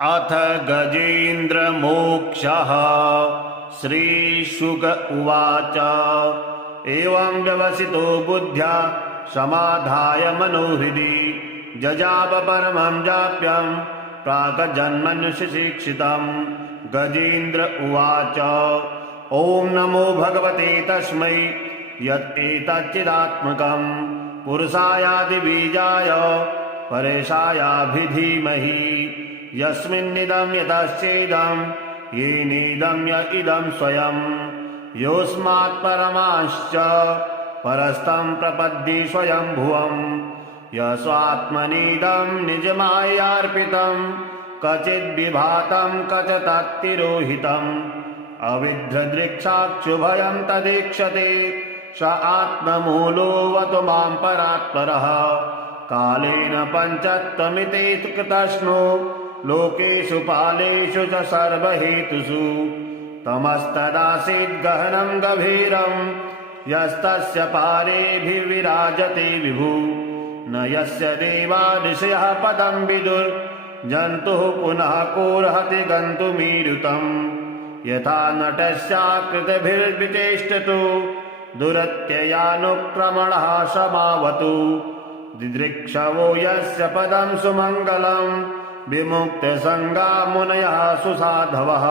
अथ गजेन्द्रमोक्षः। श्रीशुक उवाच। एवं व्यवसितो बुद्ध्या समाधाय मनोहृदि जजाप परमं जाप्यं प्राक्जन्मन्युशिक्षितं। गजेन्द्र उवाच। ॐ नमो भगवते तस्मै यत्एतच्चिदात्मकं पुरुषायादिबीजाय परेशायाभिधीमहि। यस्मिन्निदं यतश्चेदं येनेदं य इदं स्वयं योऽस्मात् परमांश्च परस्तं प्रपद्ये स्वयंभुवम्। यस्वात्मनीदं निजमायार्पितं क्वचिद्विभातं क्वचित्तिरोहितम् अविद्रदृक्साक्षुभयं तदीक्षते स आत्ममूलोऽवतु मां परात्परः। कालेन पञ्चत्वमिति कृतस्नो लोकेषु पालेषु च सर्वहेतुषु तमस्तदासीद् गहनं गभीरं यस्तस्य पारेभिर्विराजते विभु। न यस्य देवा ऋषयः पदं विदुर्जन्तुः पुनः कोऽर्हति गन्तुमीरुतम्। यथा नटस्याकृतिभिर्विचेष्टतो दुरत्ययानुक्रमणः समावतु। दिदृक्षवो यस्य पदं सुमङ्गलं विमुक्तसङ्गा मुनयः सुसाधवः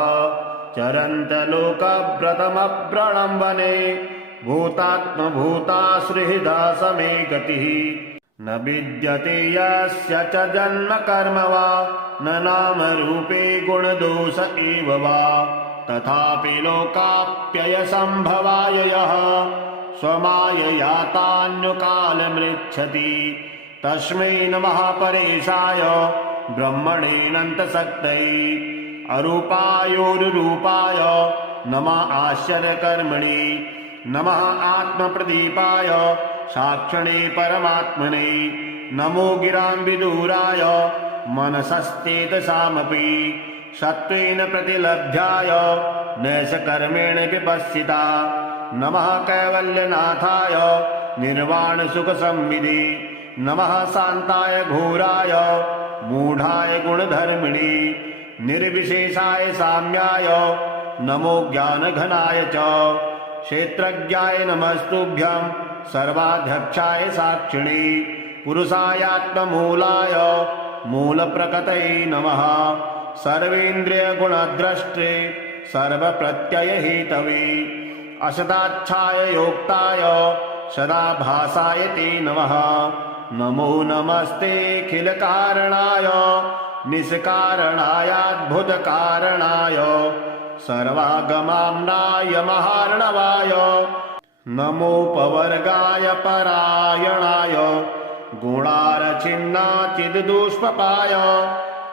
चरन्त लोकव्रतमव्रणं वने भूतात्मभूतासुहृदा समे गतिः। न विद्यते यस्य च जन्म कर्म वा न नाम रूपे गुणदोष एव वा तथापि लोकाप्ययसम्भवाय यः स्वमाययातान्यकालमृच्छति तस्मै नमः परेशाय ब्रह्मणेऽनन्तशक्तये अरूपायोरुरूपाय नमः आश्चर्यकर्मणे नमः आत्मप्रदीपाय साक्षिणे परमात्मने नमो गिराम्बिदूराय मनसश्चेतसामपि सत्त्वेन प्रतिलभ्याय नैषकर्मेण विपश्चिता नमः कैवल्यनाथाय निर्वाणसुखसंविदे नमः शान्ताय घोराय मूढाय गुणधर्मिणे निर्विशेषाय साम्याय नमो ज्ञानघनाय च क्षेत्रज्ञाय नमस्तुभ्यं सर्वाध्यक्षाय साक्षिणे पुरुषायात्ममूलाय मूलप्रकृतये नमः सर्वेन्द्रियगुणद्रष्टे सर्वप्रत्ययहेतवे असदाच्छाय योक्ताय सदा भासाय ते नमः। नमो नमस्तेऽखिलकारणाय निष्कारणायाद्भुतकारणाय सर्वागमाम्नाय महार्णवाय नमोपवर्गाय परायणाय गुणारचिन्नाचिद्दुष्पपाय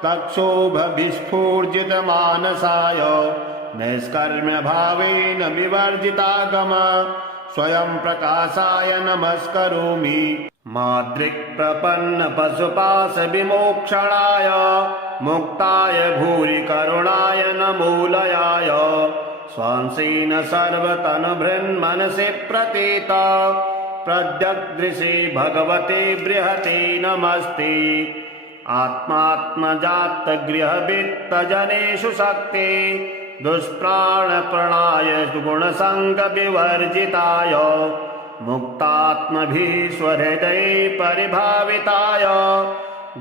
तक्षोभविस्फूर्जितमानसाय नैष्कर्म्यभावेन विवर्जितागम स्वयं प्रकाशाय नमस्करोमि। माद्रिक्प्रपन्नपशुपाशविमोक्षणाय मुक्ताय भूरि करुणाय नमोलयाय स्वांसेन सर्वतनुभृन्मनसि प्रतीत प्रद्यग्दृशे भगवते बृहते नमस्ते। आत्मात्मजातगृहवित्तजनेषु शक्ति दुष्प्राणप्रणाय गुणसङ्गविवर्जिताय मुक्तात्मभिः स्वहृदये परिभाविताय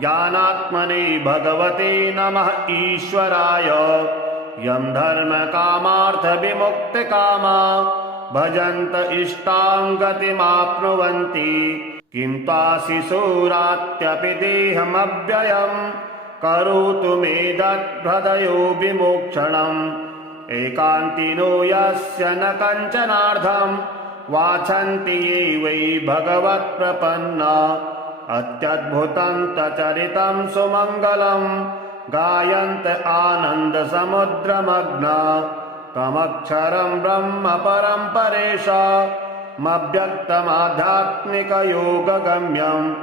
ज्ञानात्मने भगवते नमः ईश्वराय। यं धर्मकामार्थविमुक्तकामा भजन्त इष्टां गतिमाप्नुवन्ति किं त्वाशिशोरात्यपि देहमव्ययं करोतु मे दद्भृदयो विमोक्षणम्। एकान्तिनो यस्य न कञ्चनार्थं वाछन्ति ये वै भगवत्प्रपन्ना अत्यद्भुतं तचरितं सुमङ्गलं गायन्त आनन्दसमुद्रमग्ना तमक्षरं ब्रह्म परं परेशामव्यक्तमाध्यात्मिकयोगगम्यम्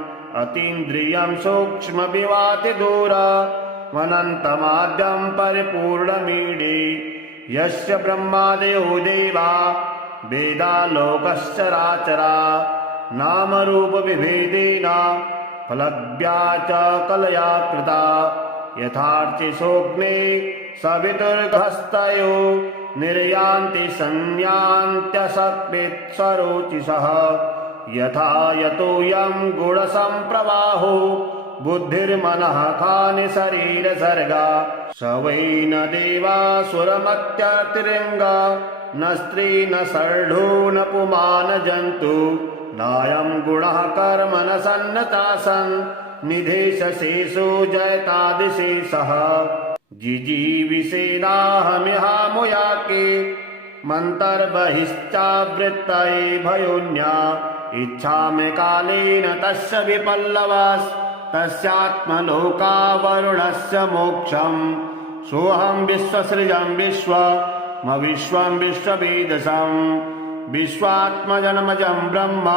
अतीन्द्रियं सूक्ष्मविवातिदूरमनन्तमाद्यं परिपूर्णमीडे यस्य ब्रह्मादयो देवा वेदालोकश्चराचरा नामरूपविभेदेन फलज्ञा च कलया कृता यथार्चिषोऽग्ने सवितुर्गस्तयो निर्यान्ति संयान्त्यसत्वित्सरोचिषः यथा यतोऽयं गुणसम्प्रवाहो बुद्धिर्मनः खानि शरीरसर्गा स वै न देवासुरमत्यतिरङ्गा न स्त्री न शर्धो न पुमान जन्तु नायं गुणः कर्म न सन्नतासन् निधेशशेषो जयतादिशेषः जिजीविषेदाहमिहामुयाके मन्तर्बहिश्चावृत्तये भयोन्या इच्छामि कालेन तस्य विपल्लवास् तस्यात्मलोकावरुणस्य मोक्षम् सोऽहं विश्वसृजं विश्वं विश्ववेदसम् विश्वात्मजन्मजं ब्रह्म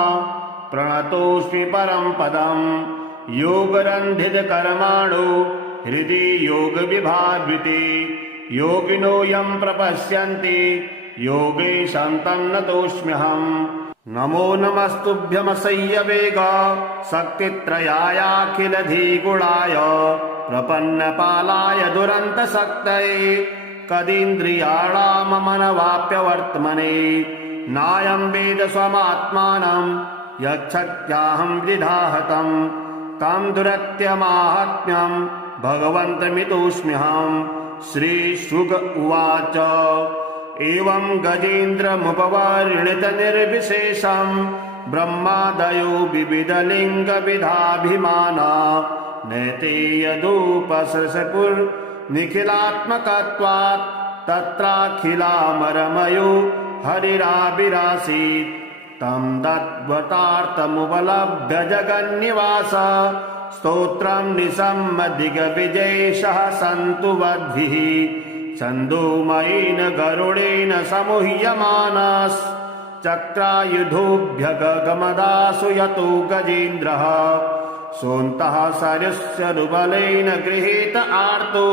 प्रणतोऽस्मि परं पदम् योगरन्धितकर्माणो हृदि योगविभावृते योगिनो यं प्रपश्यन्ति योगेशं तन्नतोऽस्म्यहम् नमो नमस्तुभ्यमसह्य वेग शक्तित्रयायाखिलधिगुणाय प्रपन्नपालाय दुरन्तशक्तये कदीन्द्रियाणाममनवाप्यवर्त्मने नायं वेद स्वमात्मानं यच्छक्त्याहं वृधाहतं तं दुरत्यमाहात्म्यं भगवन्तमितोऽस्म्यहम् श्रीशुक उवाच एवं गजेन्द्रमुपवर्णितनिर्विशेषं ब्रह्मादयो विविधलिङ्गविधाभिमाना नैते यदुपसृशपुर्निखिलात्मकत्वात् तत्राखिलामरमयो हरिराविरासीत् तं तद्वतार्थमुपलभ्य जगन्निवास स्तोत्रं निसम्मदिग्विजयेशः सन्तु वद्भिः छन्दोमयेन गरुडेन समूह्यमानश्चक्रायुधोऽभ्यगमदासु यतो गजेन्द्रः सोऽन्तः सरिस्यरुबलेन गृहीत आर्तो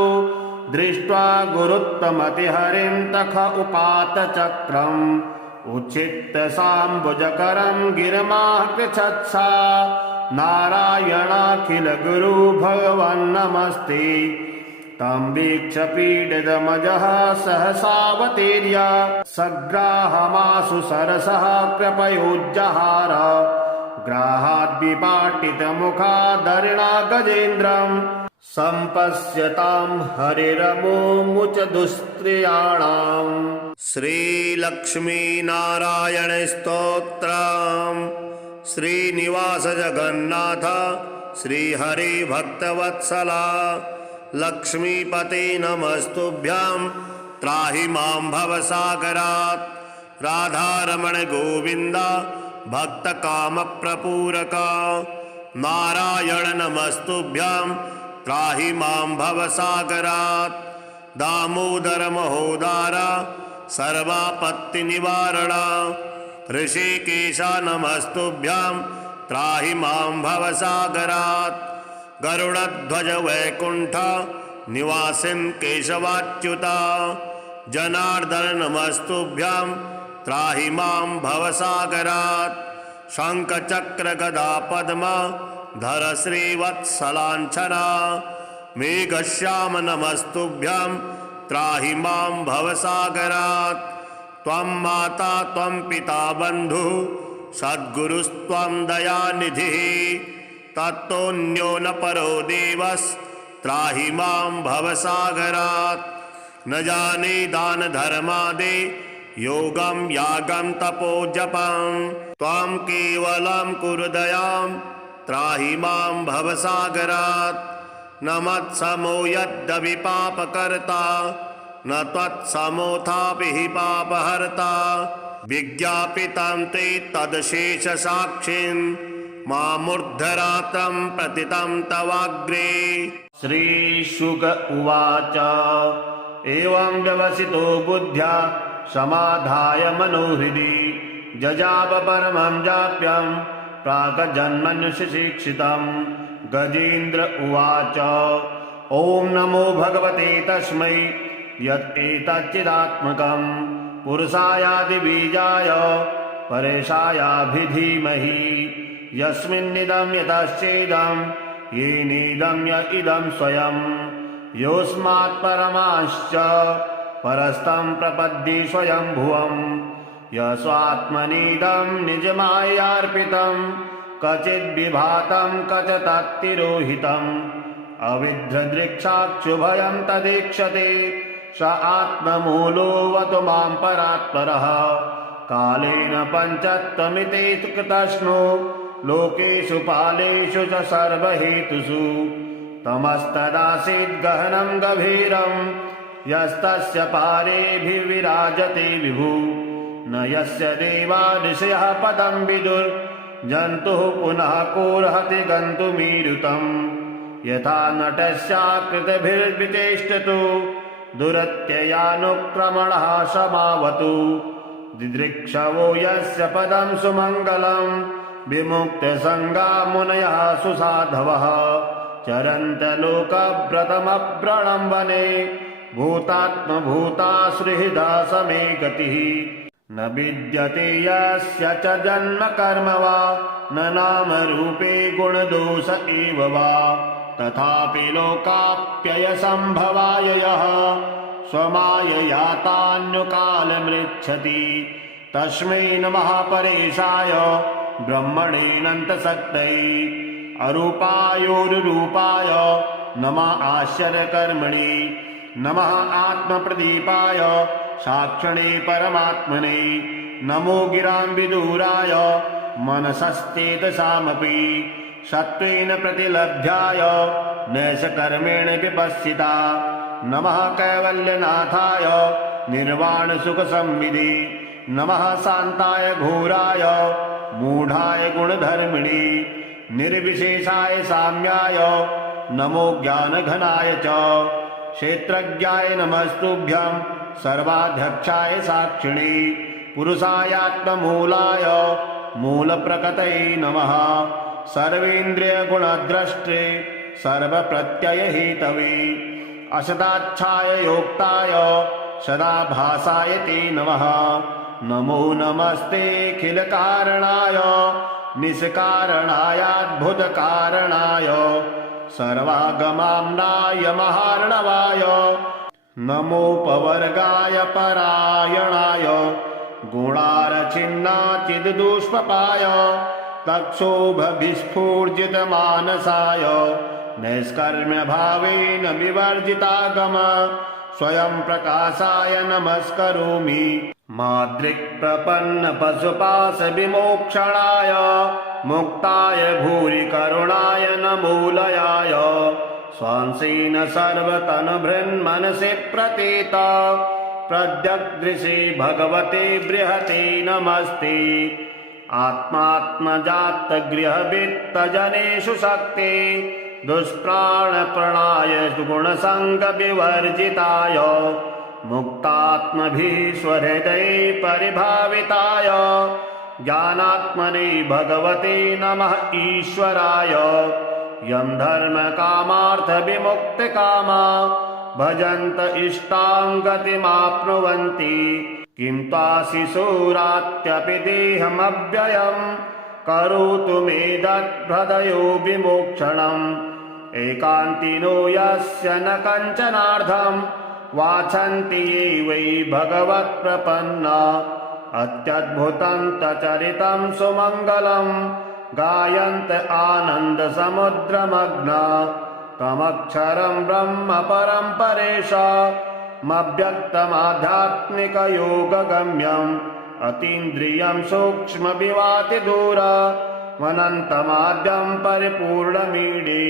दृष्ट्वा गुरुत्तमतिहरिं तख उपात चक्रम् उच्छित्य साम्बुजकरं गिरिमाः पृच्छत्सा नारायणाखिल गुरु भगवन्नमस्ते तं वीक्ष्य पीडितमजः सहसावतीर्य सग्राहमाशु सरसः कृपयोज्जहार ग्राहाद्विपाटितमुखादरिणा गजेन्द्रम् सम्पश्यतां हरिरमुमुच दुस्त्रियाणाम् श्रीलक्ष्मीनारायण स्तोत्रम् श्रीनिवास जगन्नाथ श्रीहरि भक्तवत्सला लक्ष्मीपते नमस्तुभ्यां त्राहि मां भवसागरात् राधारमण गोविन्द भक्तकामप्रपूरका नारायण नमस्तुभ्यां त्राहि मां भवसागरात् दामोदर महोदार सर्वापत्तिनिवारणा ऋषिकेश नमस्तुभ्यां त्राहि मां भवसागरात् गरुडध्वज वैकुण्ठ निवासिन् केशवाच्युता जनार्दन नमस्तुभ्यां त्राहि मां भवसागरात् शङ्खचक्र गदा पद्म धर श्रीवत्सलाञ्छना मेघश्याम नमस्तुभ्यां त्राहि मां भवसागरात् त्वं माता त्वं पिता बन्धुः सद्गुरुस्त्वं दयानिधिः तत्तोऽन्यो न परो देवस्त्राहि मां भवसागरात् न जाने दान धर्मादि योगं यागं तपो जपं त्वं केवलं कुरु दयां त्राहि मां भवसागरात् न मत्समो यद्यपि पापकर्ता न त्वत्समोऽथापि हि पापहर्ता विज्ञापितं ते तदशेषसाक्षिन् मामूर्धरात्रं प्रतितं तवाग्रे। श्रीशुक उवाच एवं व्यवसितो बुद्ध्या समाधाय मनोहृदि जजाप परमं जाप्यं प्राक्जन्मन्युशिक्षितं गजेन्द्र उवाच ॐ नमो भगवते तस्मै यत्एतच्चिदात्मकं पुरुषायादिबीजाय परेशायाभिधीमहि यस्मिन्निदं यतश्चेदं येनेदं य इदं स्वयं योऽस्मात् परमाश्च परस्तं प्रपद्ये स्वयंभुवम् यस्वात्मनीदं निजमायार्पितं क्वचिद्विभातं क्वच तत्तिरोहितम् अविद्रदृक्षाक्षुभयं तदीक्षते स आत्ममूलोऽवतु मां परात्परः कालेन पञ्चत्वमिति कृतस्नो लोकेषु पालेषु च सर्वहेतुषु तमस्तदासीद् गहनं गभीरं यस्तस्य पारेभिर्विराजते विभु न यस्य देवा ऋषयः पदं विदुर्जन्तुः पुनः कोऽर्हति गन्तुमीरुतम् यथा नटस्याकृतिभिर्विचेष्टतो दुरत्ययानुक्रमणः समावतु दिदृक्षवो यस्य पदं सुमङ्गलं विमुक्तसङ्गा मुनयः सुसाधवः चरन्तलोकव्रतमव्रणं वने भूतात्मभूतासुहृदा समे गतिः न विद्यते यस्य च जन्म कर्म वा न नाम रूपे गुणदोष एव वा तथापि लोकाप्ययसम्भवाय यः स्वमाययातान्युकालमृच्छति तस्मै नमः परेशाय ब्रह्मणेऽनन्तशक्तये अरूपायोरुरूपाय नमः आश्चर्यकर्मणे नमः आत्मप्रदीपाय साक्षिणे परमात्मने नमो गिराम्बिदूराय मनसश्चेतसामपि सत्त्वेन प्रतिलभ्याय नैषकर्मेण विपश्चिता नमः कैवल्यनाथाय निर्वाणसुखसंविदे नमः शान्ताय घोराय मूढाय गुणधर्मिणे निर्विशेषाय साम्याय नमो ज्ञानघनाय च क्षेत्रज्ञाय नमस्तुभ्यं सर्वाध्यक्षाय साक्षिणे पुरुषायात्ममूलाय मूलप्रकृतये नमः सर्वेन्द्रियगुणद्रष्टे सर्वप्रत्ययहेतवे असदाच्छाय योक्ताय सदाभासाय ते नमः नमो नमस्तेऽखिलकारणाय निष्कारणायाद्भुतकारणाय सर्वागमाम्नाय महार्णवाय नमोपवर्गाय परायणाय गुणारचिन्नाचिद्दुष्पपाय तक्षोभविस्फूर्जितमानसाय नैष्कर्म्यभावेन विवर्जितागम स्वयं प्रकाशाय नमस्करोमि माद्रिक्प्रपन्नपशुपाशविमोक्षणाय मुक्ताय भूरि करुणाय नमोलयाय स्वांसेन सर्वतनुभृन्मनसि प्रतीत प्रद्यग्दृशे भगवते बृहते नमस्ते आत्मात्मजातगृहवित्तजनेषु शक्ते दुष्प्राणप्रणाय गुणसङ्गविवर्जिताय मुक्तात्मभिः स्वहृदये परिभाविताय ज्ञानात्मने भगवते नमः ईश्वराय यं धर्मकामार्थविमुक्तकामा भजन्त इष्टां गतिमाप्नुवन्ति किं त्वाशिशोरात्यपि देहमव्ययम् करोतु मे दद्भृदयो विमोक्षणम् एकान्तिनो यस्य न कञ्चनार्थं वाछन्ति ये वै भगवत्प्रपन्ना अत्यद्भुतं तचरितं सुमङ्गलं गायन्त आनन्दसमुद्रमग्ना तमक्षरं ब्रह्म परं परेशामव्यक्तमाध्यात्मिकयोगगम्यम् अतीन्द्रियं सूक्ष्मविवातिदूरमनन्तमाद्यं परिपूर्णमीडे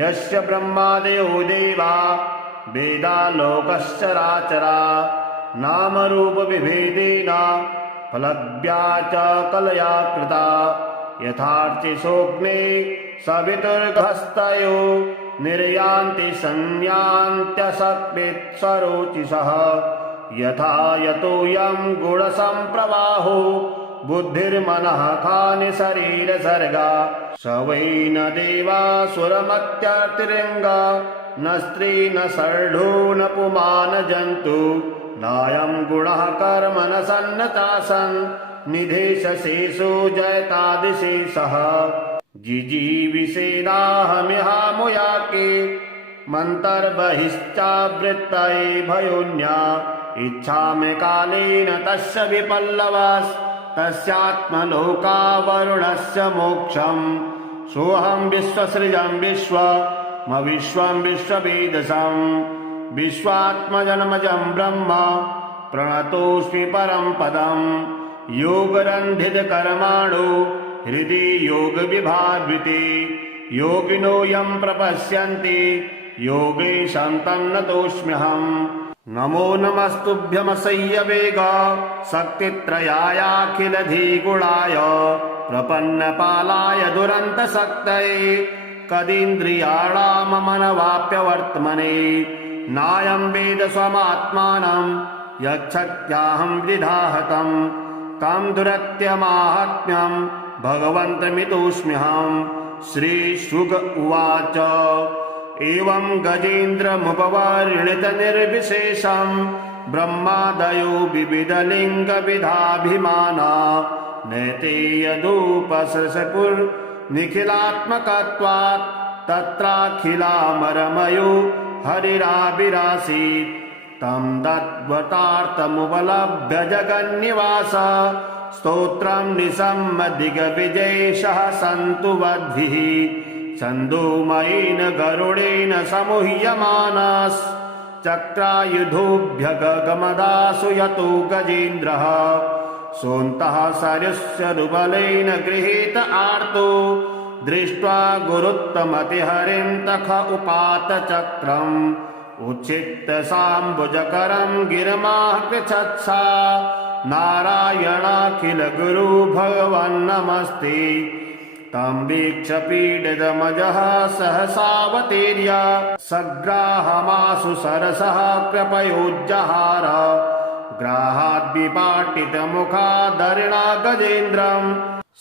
यस्य ब्रह्मादयो देवा वेदालोकश्चराचरा नामरूपविभेदेन फलज्ञा च कलया कृता यथार्चिसोऽग्ने सवितुर्गहस्तयो निर्यान्ति संयान्त्यसक्वित्सरोचिषः यथा यतोऽयं गुणसम्प्रवाहो बुद्धिर्मनः खानि शरीरसर्गा स वै न देवासुरमत्यतिरिङ्गा न स्त्री न शर्ढो न पुमान जन्तु नायं गुणः कर्म न सन्न चासन् निधेशशेषो जयतादिशेषः जिजीविषेणाहमिहामुयाके मन्तर्बहिश्चावृत्तये भयोन्या इच्छामि कालेन तस्य विपल्लवास्तस्यात्मलोकावरुणस्य मोक्षम् सोऽहं विश्वसृजं विश्वमविश्वं विश्ववेदसं विश्वात्मजन्मजं ब्रह्म प्रणतोऽस्मि परं पदम् योगरन्धितकर्माणो हृदि योगविभावृते योगिनो यं प्रपश्यन्ति योगेशं तं नतोऽस्म्यहम् नमो नमस्तुभ्यमसह्यवेग शक्तित्रयायाखिलधिगुणाय प्रपन्नपालाय दुरन्तशक्तये कदीन्द्रियाणाममनवाप्यवर्त्मने नायं वेद स्वमात्मानं यच्छक्त्याहं विधाहतं तं दुरत्यमाहात्म्यं भगवन्तमितोऽस्म्यहं श्रीशुक उवाच एवं गजेन्द्रमुपवर्णितनिर्विशेषं ब्रह्मादयो विविधलिङ्गविधाभिमाना नैते यदुपसृशपुर्निखिलात्मकत्वात् तत्राखिलामरमयो हरिराविरासीत् तं दत्वतार्थमुपलभ्य जगन्निवास स्तोत्रं निसम्मदिग्विजयेशः सन्तु वद्भिः छन्दोमयेन गरुडेन समूह्यमानश्चक्रायुधोऽभ्यगमदासु यतो गजेन्द्रः सोऽन्तः सरुबलेन गृहीत आर्तो दृष्ट्वा गुरुत्तमतिहरिं तख उपात चक्रम् उच्छित्त साम्बुजकरं गिरमाः कृच्छत्सा नारायणाखिल गुरु भगवन्नमस्ते तं वीक्ष पीडितमजः सहसावतीर्य सग्राहमासु सरसः कृपयोज्जहार ग्राहाद्विपाटितमुखादरिणा गजेन्द्रम्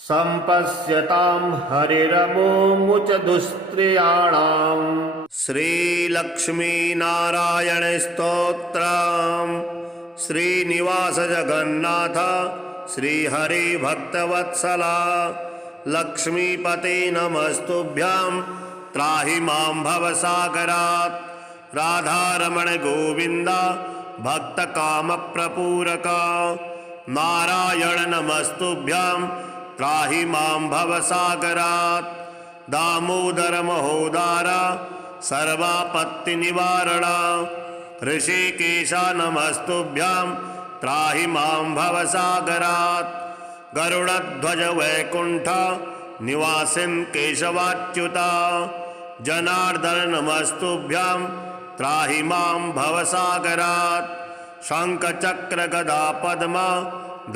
सम्पश्यतां हरिरमुमुच दुस्त्रियाणाम् श्रीलक्ष्मीनारायण स्तोत्रम् श्रीनिवास जगन्नाथ श्रीहरि भक्तवत्सला लक्ष्मीपते नमस्तुभ्यां त्राहि मां भवसागरात् राधारमण गोविन्द भक्तकामप्रपूरका नारायण नमस्तुभ्यां त्राहि मां भवसागरात् दामोदर महोदार सर्वापत्तिनिवारणा ऋषिकेश नमस्तुभ्यां त्राहि मां भवसागरात् गरुडध्वज वैकुण्ठ निवासिन् केशवाच्युता जनार्दन नमस्तुभ्यां त्राहि मां भवसागरात् शङ्खचक्र गदा पद्म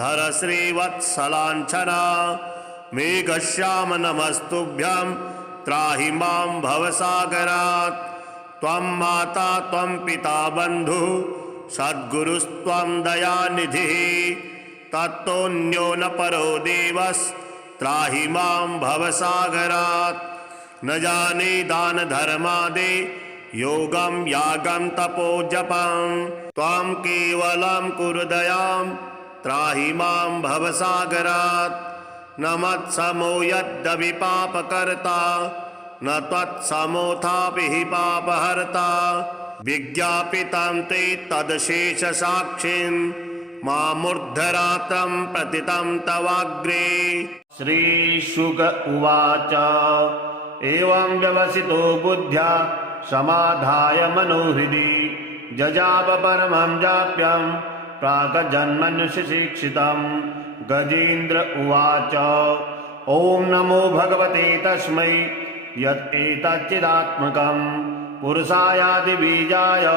धर श्रीवत्सलाञ्छना मेघश्याम नमस्तुभ्यां त्राहि मां भवसागरात् त्वं माता त्वं पिता बन्धुः सद्गुरुस्त्वं दयानिधिः तत्तोऽन्यो न परो देवस्त्राहि मां भवसागरात् न जाने दान धर्मादि योगं यागं तपो जपं त्वं केवलं कुरु दयां त्राहि मां भवसागरात् न मत्समो यद्यपि पापकर्ता न त्वत्समोऽथापि हि पापहर्ता विज्ञापितं ते तदशेषसाक्षिन् मामूर्धरात्रं प्रतितं तवाग्रे। श्रीशुक उवाच एवं व्यवसितो बुद्ध्या समाधाय मनोहृदि जजाप परमं जाप्यं प्राक्जन्मन्युशिक्षितं गजेन्द्र उवाच ॐ नमो भगवते तस्मै यत् एतच्चिदात्मकं पुरुषायादिबीजाय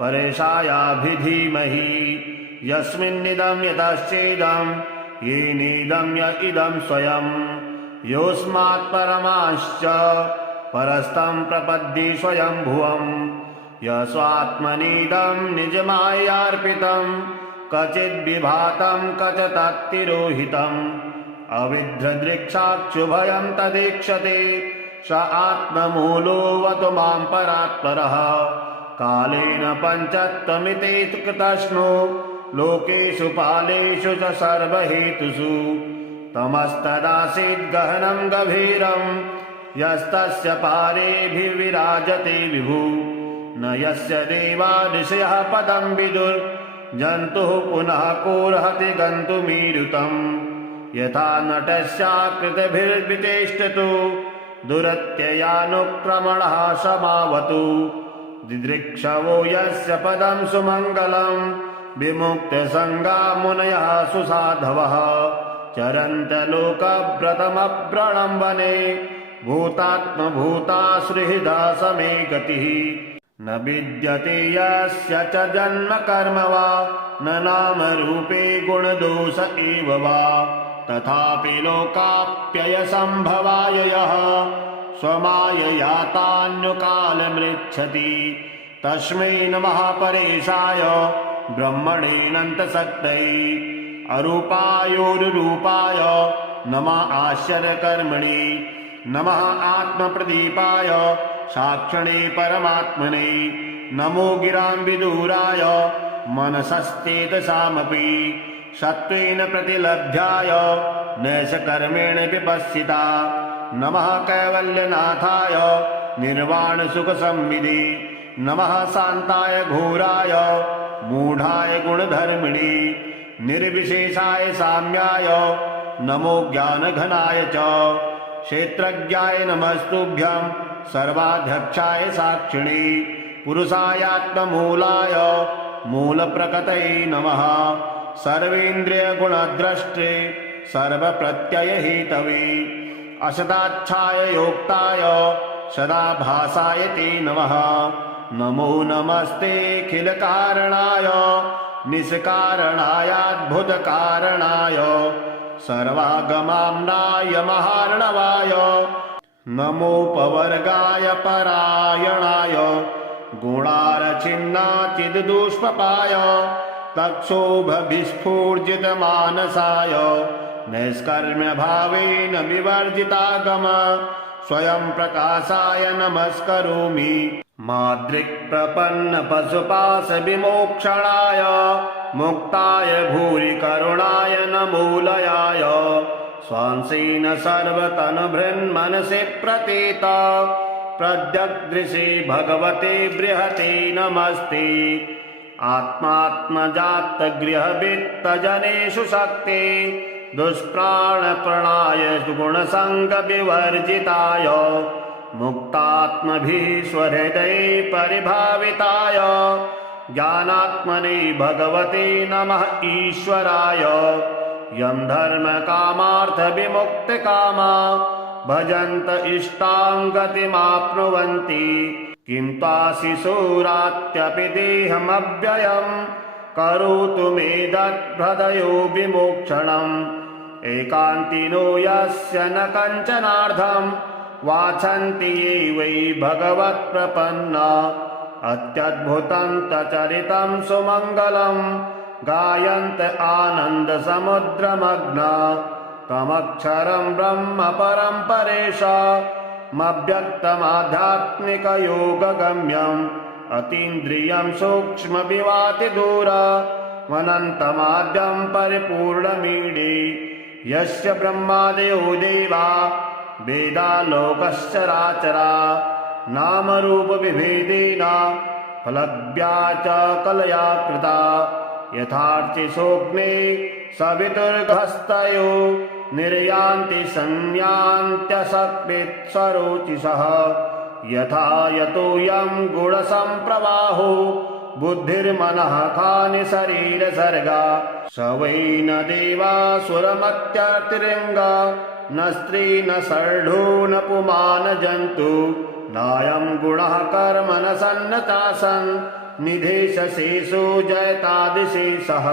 परेशायाभिधीमहि यस्मिन्निदं यतश्चेदं येनेदं य इदं स्वयं योऽस्मात् परमाश्च परस्तं प्रपद्ये स्वयंभुवं यस्वात्मनीदं निजमायार्पितं क्वचिद्विभातं क्वचित्तिरोहितम् अविद्रदृक्षाक्षुभयं तदीक्षते स आत्ममूलोऽवतु मां परात्परः कालेन पञ्चत्वमिति कृतस्नो लोकेषु पालेषु च सर्वहेतुषु तमस्तदासीद् गहनं गभीरं यस्तस्य पारेभिर्विराजते विभु न यस्य देवा ऋषयः पदं विदुर् जन्तुः पुनः कोऽर्हति गन्तुमीरुतम् यथा नटस्याकृतिभिर्विचेष्टतु दुरत्ययानुक्रमणः समावतु दिदृक्षवो यस्य पदं सुमङ्गलम् विमुक्तसङ्गा मुनयः सुसाधवः चरन्तलोकव्रतमव्रणं वने भूतात्मभूतासुहृदा समे गतिः न विद्यते यस्य च जन्म कर्म वा न नामरूपे गुणदोष एव वा तथापि लोकाप्ययसम्भवाय यः स्वमाययातान्युकालमृच्छति तस्मै नमः परेशाय ब्रह्मणेऽनन्तशक्तये अरूपायोरुरूपाय नमः आश्चर्यकर्मणे नमः आत्मप्रदीपाय साक्षिणे परमात्मने नमो गिरां विदुराय मनसश्चेतसामपि सत्त्वेन प्रतिलभ्याय नैषकर्मेण विपश्चिता नमः कैवल्यनाथाय निर्वाणसुखसंविदे नमः शान्ताय घोराय मूढाय गुणधर्मिणे निर्विशेषाय साम्याय नमो ज्ञानघनाय च क्षेत्रज्ञाय नमस्तुभ्यं सर्वाध्यक्षाय साक्षिणे पुरुषायात्ममूलाय मूलप्रकृतये नमः सर्वेन्द्रियगुणद्रष्टे सर्वप्रत्ययहेतवे असदाच्छाय योक्ताय सदाभासाय ते नमः नमो नमस्तेऽखिलकारणाय निष्कारणायाद्भुतकारणाय सर्वागमाम्नाय महार्णवाय नमोपवर्गाय परायणाय गुणारचिन्नाचिद्दुष्पपाय तक्षोभविस्फूर्जितमानसाय नैष्कर्म्यभावेन विवर्जितागम स्वयं प्रकाशाय नमस्करोमि माद्रिक्प्रपन्नपशुपाशविमोक्षणाय मुक्ताय भूरि करुणाय नमोलयाय स्वांसेन सर्वतनुभृन्मनसि प्रतीत प्रद्यग्दृशे भगवते बृहते नमस्ते आत्मात्मजातगृहवित्तजनेषु शक्ते दुष्प्राणप्रणाय गुणसङ्गविवर्जिताय मुक्तात्मभिः स्वहृदये परिभाविताय ज्ञानात्मने भगवते नमः ईश्वराय यं धर्मकामार्थविमुक्तकामा भजन्त इष्टां गतिमाप्नुवन्ति किं ताशिशूरात्यपि देहमव्ययम् करोतु मे दद्भृदयो विमोक्षणम् एकान्तिनो यस्य न कञ्चनार्थम् वाछन्ति ये वै भगवत्प्रपन्ना अत्यद्भुतं तचरितं सुमङ्गलम् गायन्त आनन्दसमुद्रमग्ना तमक्षरं ब्रह्म परं परेशामव्यक्तमाध्यात्मिकयोगगम्यम् अतीन्द्रियं सूक्ष्मविवातिदूरमनन्तमाद्यं परिपूर्णमीडे यस्य ब्रह्मादयो देवा वेदालोकश्चराचरा नामरूपविभेदेन फलज्ञा च कलया कृता यथार्चिसोऽग्ने सवितुर्गस्तयो निर्यान्ति संयान्त्यसकृत्सरोचिषः यथा यतोऽयं गुणसम्प्रवाहो बुद्धिर्मनः खानि शरीरसर्गा स वै न देवासुरमत्यतिरिङ्गा न स्त्री न सर्ढो न पुमान जन्तु नायं गुणः कर्म न सन्न चासन् निधेशशेषो जयतादिशेषः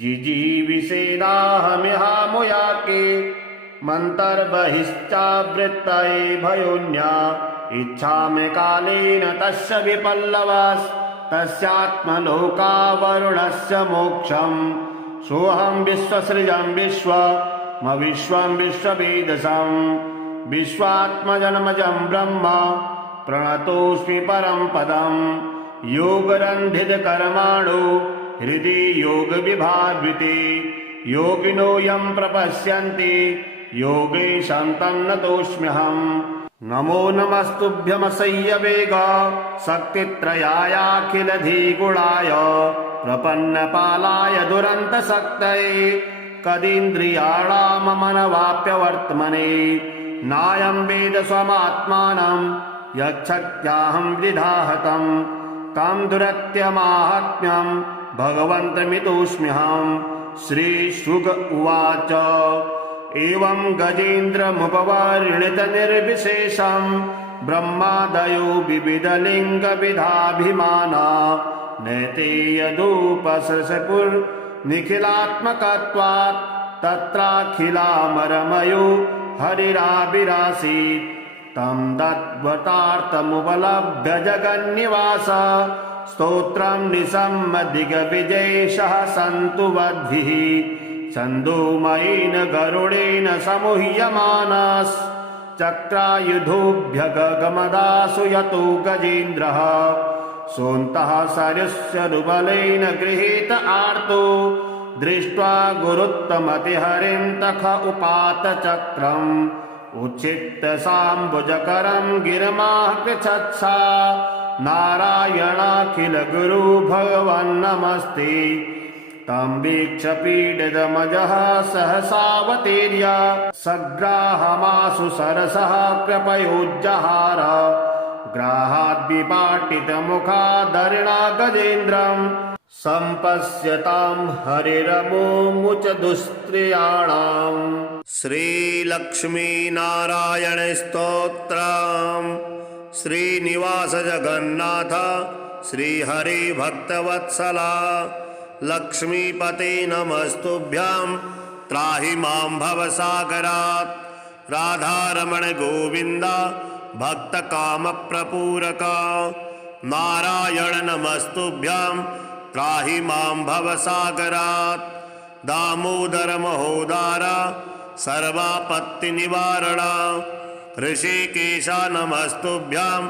जिजीविषेणाहमिहामुयाके मन्तर्बहिश्चावृत्तये भयोन्या इच्छामि कालेन तस्य विपल्लवास्तस्यात्मलोकावरुणस्य मोक्षम् सोऽहं विश्वसृजं विश्वमविश्वं विश्ववेदसं विश्वात्मजन्मजं ब्रह्म प्रणतोऽस्मि परं पदम् योगरन्धितकर्माणो हृदि योगविभावृते योगिनो यं प्रपश्यन्ति योगे सन्तन्नतोऽस्म्यहम् नमो नमस्तुभ्यमसह्यवेग शक्तित्रयायाखिलधिगुणाय प्रपन्नपालाय दुरन्तशक्तये कदीन्द्रियाणाममनवाप्यवर्त्मने नायं वेद स्वमात्मानं यच्छक्त्याहं विधाहतं तं दुरत्यमाहात्म्यं भगवन्तमितोऽस्म्यहं। श्रीशुक उवाच एवं गजेन्द्रमुपवर्णितनिर्विशेषं ब्रह्मादयो विविधलिङ्गविधाभिमाना नैते यदुपसृशपुर्निखिलात्मकत्वात् तत्राखिलामरमयो हरिराविरासीत् तं तद्वतार्थमुपलभ्य जगन्निवास स्तोत्रं निसम्मदिग्विजयेशः सन्तु वद्भिः छन्दोमयेन गरुडेन समूह्यमानश्चक्रायुधोऽभ्यगमदासु यतो गजेन्द्रः सोऽन्तः सरस्वरुबलेन गृहीत आर्तो दृष्ट्वा गुरुत्तमतिहरिं तख उपात चक्रम् उच्छित्य साम्बुजकरं गिरिमाकृच्छत्सा नारायणाखिल गुरु भगवन्नमस्ते तं वीक्ष्य पीडितमजः सहसावतीर्य सग्राहमाशु सरसः कृपयोज्जहार ग्राहाद्विपाटितमुखादरिणा गजेन्द्रं सम्पश्यतां हरिरमुमुच दुस्त्रियाणाम्। श्रीलक्ष्मीनारायणस्तोत्रम्। श्रीनिवास जगन्नाथ श्रीहरि भक्तवत्सला लक्ष्मीपते नमस्तुभ्यां त्राहि मां भवसागरात् राधारमण गोविन्द भक्तकामप्रपूरक नारायण नमस्तुभ्यां त्राहि मां भवसागरात् दामोदर महोदार सर्वापत्तिनिवारण ऋषिकेश नमस्तुभ्यां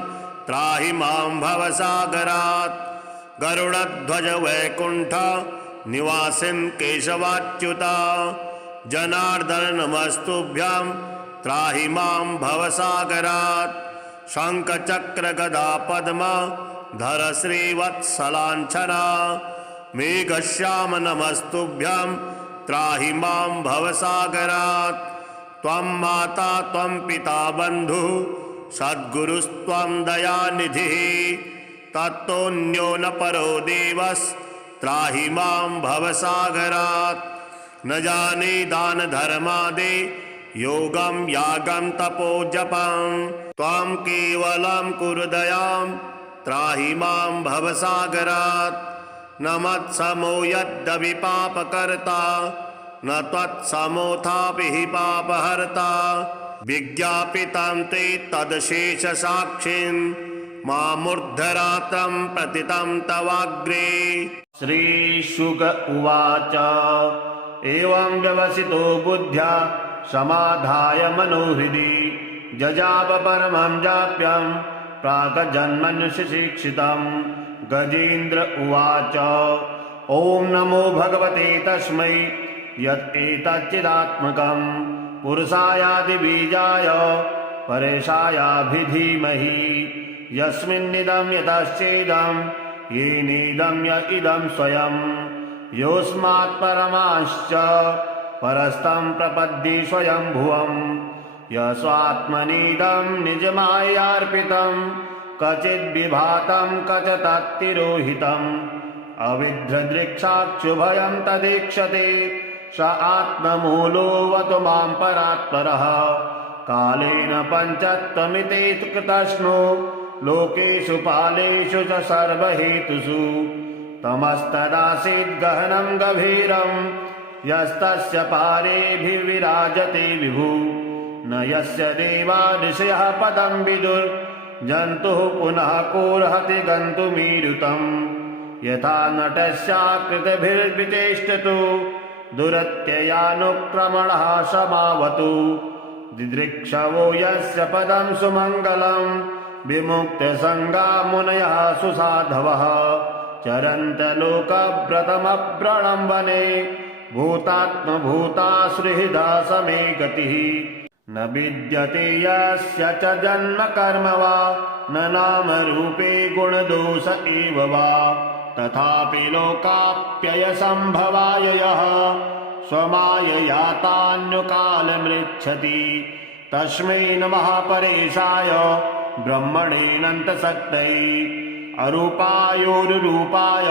त्राहि मां भवसागरात् गरुडध्वज वैकुण्ठ निवासिन् केशवाच्युत जनार्दन नमस्तुभ्यां त्राहि मां भवसागरात् शङ्खचक्र गदा पद्म धर श्रीवत्सलाञ्छना मेघश्याम नमस्तुभ्यां त्राहि मां भवसागरात् त्वं माता त्वं पिता बन्धुः सद्गुरुस्त्वं दयानिधिः तत्तोऽन्यो न परो देवस्त्राहि मां भवसागरात् न जाने दान धर्मादि योगं यागं तपो जपं त्वं केवलं कुरु दयां त्राहि मां भवसागरात् न मत्समो यद्यपि पापकर्ता न त्वत्समोऽथापि हि पापहर्ता विज्ञापितं ते तदशेषसाक्षिन् मामूर्धरात्रं प्रतितं तवाग्रे। श्रीशुक उवाच एवं व्यवसितो बुद्ध्या समाधाय मनोहृदि जजाप परमं जाप्यं प्राक्जन्मन्युशिक्षितं। गजेन्द्र उवाच ॐ नमो भगवते तस्मै यत्एतच्चिदात्मकं पुरुषायादिबीजाय परेशायाभिधीमहि यस्मिन्निदं यतश्चेदं येनेदं य इदं स्वयं योऽस्मात् परमाश्च परस्तं प्रपद्ये स्वयंभुवं यस्वात्मनीदं निजमायार्पितं क्वचिद्विभातं क्वच तत्तिरोहितम् अविद्रदृक्षाक्षुभयं तदीक्षते स आत्ममूलोऽवतु मां परात्परः कालेन पञ्चत्वमिति कृतस्नो लोकेषु पालेषु च सर्वहेतुषु तमस्तदासीद् गहनं गभीरं यस्तस्य पारेभिर्विराजते विभु न यस्य देवा ऋषयः पदं विदुर्जन्तुः पुनः कोऽर्हति गन्तुमीरुतम् यथा नटस्याकृतिभिर्विचेष्टतो दुरत्ययानुक्रमणः समावतु दिदृक्षवो यस्य पदं सुमङ्गलं विमुक्तसङ्गा मुनयः सुसाधवः चरन्तलोकव्रतमप्रणम्बने भूतात्मभूता सुहृदा समे गतिः न विद्यते यस्य च जन्म कर्म वा न नामरूपे गुणदोष एव वा तथापि लोकाप्ययसम्भवाय यः स्वमायया तान्यकालमृच्छति तस्मै नमः परेशाय ब्रह्मणेऽनन्तशक्तये अरूपायोरुरूपाय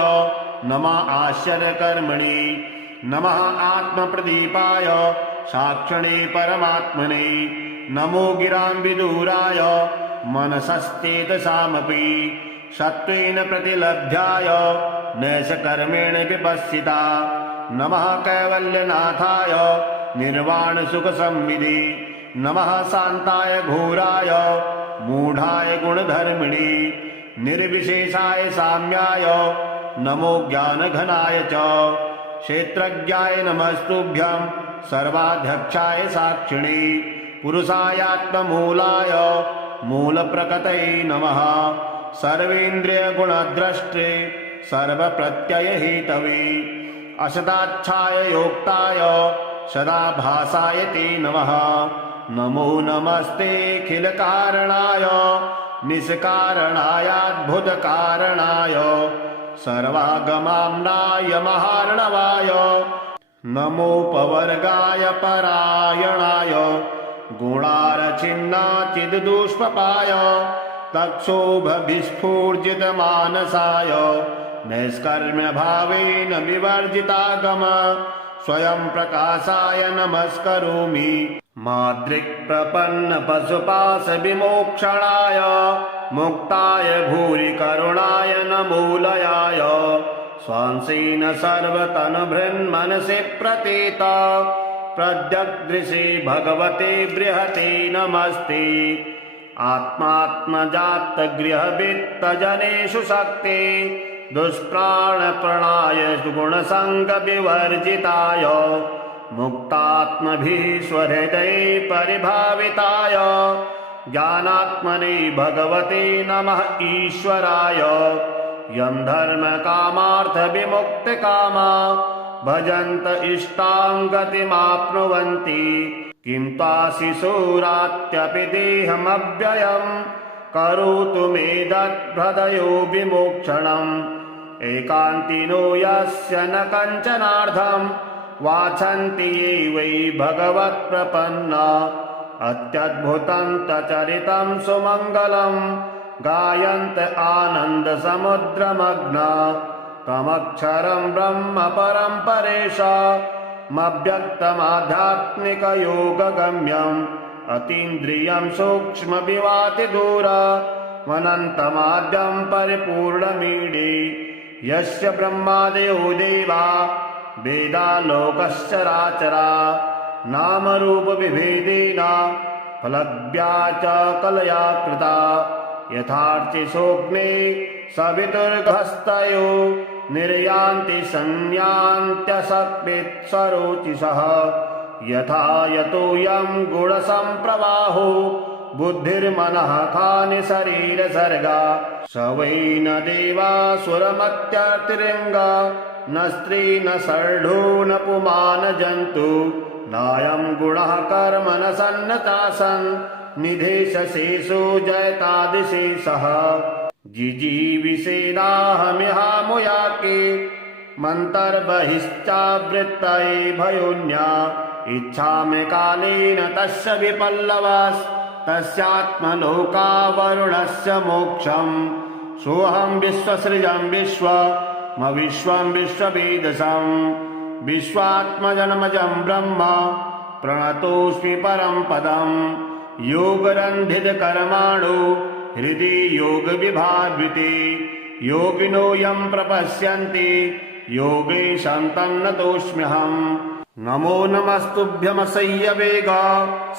नमः आश्चर्यकर्मणे नमः आत्मप्रदीपाय साक्षिणे परमात्मने नमो गिराम्बिदूराय मनसश्चेतसामपि सत्त्वेन प्रतिलभ्याय नैषकर्मेण विपश्चिता नमः कैवल्यनाथाय निर्वाणसुखसंविदे नमः शान्ताय घोराय मूढाय गुणधर्मिणे निर्विशेषाय साम्याय नमो ज्ञानघनाय च क्षेत्रज्ञाय नमस्तुभ्यं सर्वाध्यक्षाय साक्षिणे पुरुषायात्ममूलाय मूलप्रकृतये नमः सर्वेन्द्रियगुणद्रष्टे सर्वप्रत्ययहेतवे असदाच्छाय योक्ताय सदाभासाय ते नमः नमो नमस्तेऽखिलकारणाय निष्कारणायाद्भुतकारणाय सर्वागमाम्नाय महार्णवाय नमोपवर्गाय परायणाय गुणारचिन्नाचिद्दुष्पपाय तक्षोभविस्फूर्जितमानसाय नैष्कर्म्यभावेन विवर्जितागम स्वयं प्रकाशाय नमस्करोमि माद्रिक्प्रपन्नपशुपाशविमोक्षणाय मुक्ताय भूरि करुणाय नमोलयाय स्वांसेन सर्वतनुभृन्मनसि प्रतीत प्रद्यग्दृशे भगवते बृहते नमस्ते आत्मात्मजातगृहवित्तजनेषु शक्ते दुष्प्राणप्रणाय गुणसङ्गविवर्जिताय मुक्तात्मभिः स्वहृदये परिभाविताय ज्ञानात्मने भगवते नमः ईश्वराय यं धर्मकामार्थविमुक्तकामा भजन्त इष्टां गतिमाप्नुवन्ति किं त्वाशिशोरात्यपि देहमव्ययं करोतु मे दद्भृदयो विमोक्षणम् एकान्तिनो यस्य न कञ्चनार्थं वाछन्ति ये वै भगवत्प्रपन्ना अत्यद्भुतं तचरितं सुमङ्गलं गायन्त आनन्दसमुद्रमग्ना तमक्षरं ब्रह्म परं परेशामव्यक्तमाध्यात्मिकयोगगम्यम् अतीन्द्रियं सूक्ष्मविवातिदूरमनन्तमाद्यं परिपूर्णमीडे यस्य ब्रह्मादयो देवा वेदालोकश्चराचरा नामरूपविभेदेन फलज्ञा च कलया कृता यथार्थे सोऽग्ने सवितुर्गहस्तयो निर्यान्ति संयान्त्यसत्वित्सरोचिषः यथा यतोऽयं गुणसम्प्रवाहो बुद्धिर्मनः खानि शरीरसर्गा स वै न देवासुरमत्यतिरिङ्गा न स्त्री न षड्ढो न पुमान जन्तु नायं गुणः कर्म न सन्नतासन् निधेशशेषो जयतादिशेषः जिजीविषेणाहमिहामुयाके मन्तर्बहिश्चावृत्तये भयोन्या इच्छामि कालेन तस्य विपल्लवास्तस्यात्मलोकावरुणस्य मोक्षम् सोऽहं विश्वसृजं विश्वं विश्ववेदसं विश्वात्मजन्मजं ब्रह्म प्रणतोऽस्मि परं पदम् योगरन्धितकर्माणो हृदि योगविभावृते योगिनो यं प्रपश्यन्ति योगेशं तन्नतोऽस्म्यहम् नमो नमस्तुभ्यमसह्यवेग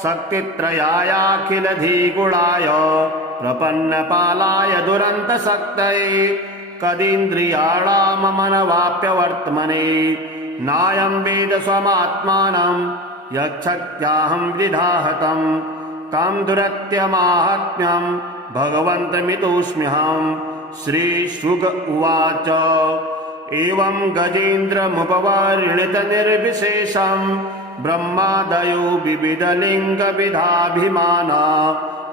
शक्तित्रयायाखिलधिगुणाय प्रपन्नपालाय दुरन्तशक्तये कदीन्द्रियाणाममनवाप्यवर्त्मने नायं वेद स्वमात्मानं यच्छक्त्याहं विधाहतं तं दुरत्यमाहात्म्यं भगवन्तमितोऽस्म्यहम् श्रीशुक उवाच एवं गजेन्द्रमुपवर्णितनिर्विशेषं ब्रह्मादयो विविधलिङ्गविधाभिमाना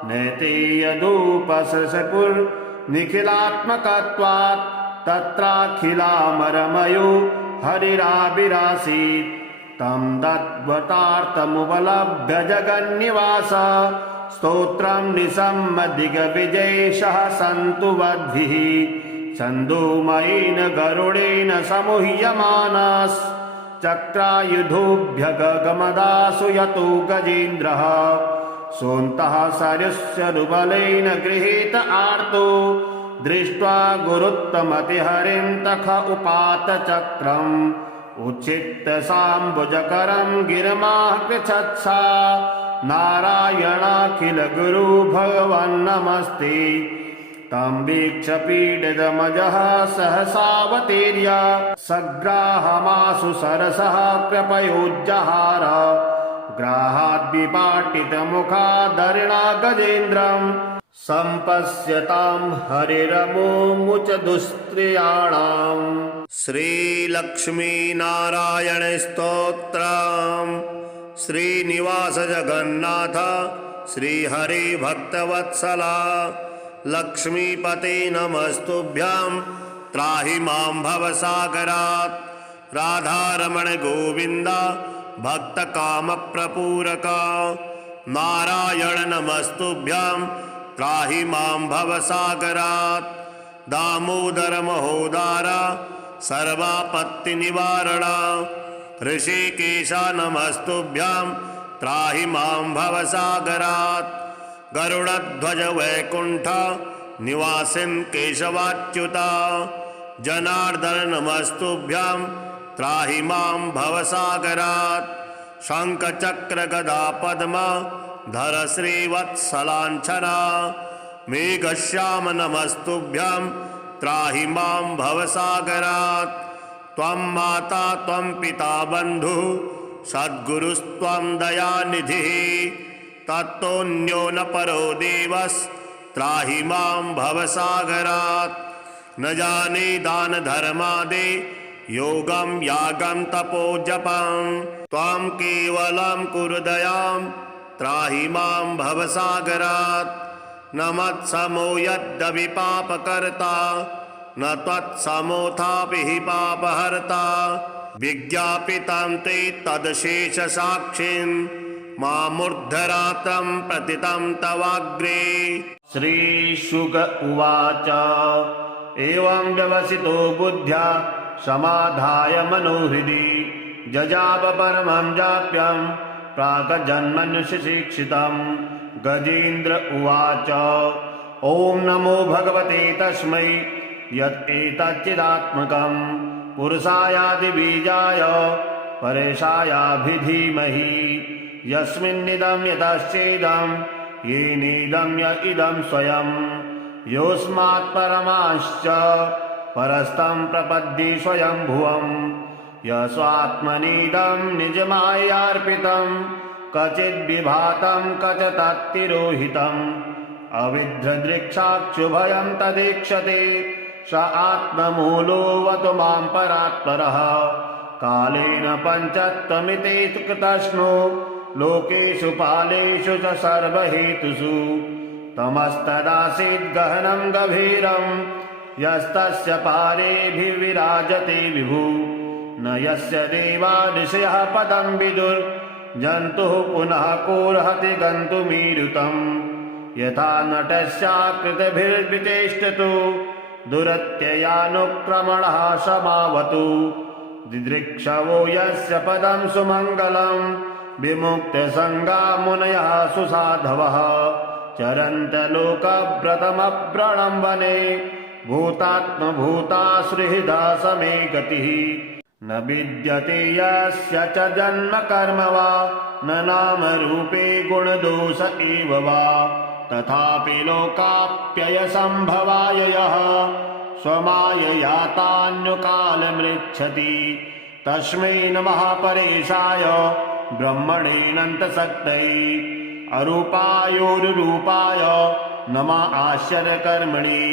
नैते यदुपसृशपुर्निखिलात्मकत्वात् तत्राखिलामरमयो हरिराविरासीत् तं तद्वतार्थमुपलभ्य जगन्निवास स्तोत्रं निसम्मदिग्विजयेशः सन्तु वद्भिः छन्दोमयेन गरुडेन समुह्यमानश्चक्रायुधोऽभ्यगमदासु यतो गजेन्द्रः सोऽन्तः सरिष्यरुबलेन गृहीत आर्तो दृष्ट्वा गुरुत्तमतिहरिं तख उपात चक्रम् उच्छित्य साम्बुजकरं गिरिमाः पृच्छत्सा नारायणाखिल गुरु भगवन्नमस्ते तं वीक्ष्य पीडितमजः सहसावतीर्य सग्राहमाशु सरसः कृपयोज्जहार ग्राहाद्विपाटितमुखादरिणा गजेन्द्रम् सम्पश्यतां हरिरमुमुच दुस्त्रियाणाम् श्रीलक्ष्मीनारायण स्तोत्रम् श्रीनिवास जगन्नाथ श्रीहरि भक्तवत्सला लक्ष्मीपते नमस्तुभ्यां त्राहि मां भवसागरात् राधारमण गोविन्द भक्तकामप्रपूरका नारायण नमस्तुभ्यां त्राहि मां भवसागरात् दामोदर महोदार सर्वापत्तिनिवारणा ऋषिकेश नमस्तुभ्यां त्राहि मां भवसागरात् गरुडध्वज वैकुण्ठ निवासिन् केशवाच्युता जनार्दन नमस्तुभ्यां त्राहि मां भवसागरात् शङ्खचक्र गदा पद्म धर श्रीवत्सलाञ्छना मेघश्याम नमस्तुभ्यां त्राहि मां भवसागरात् त्वं माता त्वं पिता बन्धुः सद्गुरुस्त्वं दयानिधिः तत्तोऽन्यो न परो देवस्त्राहि मां भवसागरात् न जाने दान धर्मादि योगं यागं तपो जपं त्वं केवलं कुरु दयां त्राहि मां भवसागरात् न मत्समो यद्यपि पापकर्ता न त्वत्समोऽथापि हि पापहर्ता विज्ञापितं ते तदशेषसाक्षिन् मामूर्धरात्रं प्रतितं तवाग्रे। श्रीशुक उवाच एवं व्यवसितो बुद्ध्या समाधाय मनोहृदि जजाप परमं जाप्यं प्राक्जन्मन्युशिक्षितं गजेन्द्र उवाच ॐ नमो भगवते तस्मै यत् एतच्चिदात्मकं पुरुषायादिबीजाय परेशायाभिधीमहि यस्मिन्निदं यतश्चेदं येनेदं य इदं स्वयं योऽस्मात् परमाश्च परस्तं प्रपद्ये स्वयंभुवं यस्वात्मनीदं निजमायार्पितं क्वचिद्विभातं क्वच तत्तिरोहितम् अविद्रदृक्षाक्षुभयं तदीक्षते स आत्ममूलोऽवतु मां परात्परः कालेन पञ्चत्वमिति कृतस्नो लोकेषु पालेषु च सर्वहेतुषु तमस्तदासीद् गहनं गभीरं यस्तस्य पारेभिर्विराजते विभु न यस्य देवा ऋषयः पदं विदुर्जन्तुः पुनः कोऽर्हति गन्तुमीरुतम् यथा नटस्याकृतिभिर्विचेष्टतो दुरत्ययानुक्रमणः समावतु दिदृक्षवो यस्य पदं सुमङ्गलं विमुक्तसङ्गा मुनयः सुसाधवः चरन्तलोकव्रतमव्रणं वने भूतात्मभूतासुहृदा समे गतिः न विद्यते यस्य च जन्म कर्म वा न नाम रूपे गुणदोष एव वा तथापि लोकाप्ययसम्भवाय यः स्वमाययातान्युकालमृच्छति तस्मै नमः परेशाय ब्रह्मणेऽनन्तशक्तये अरूपायोरुरूपाय नमः आश्चर्यकर्मणे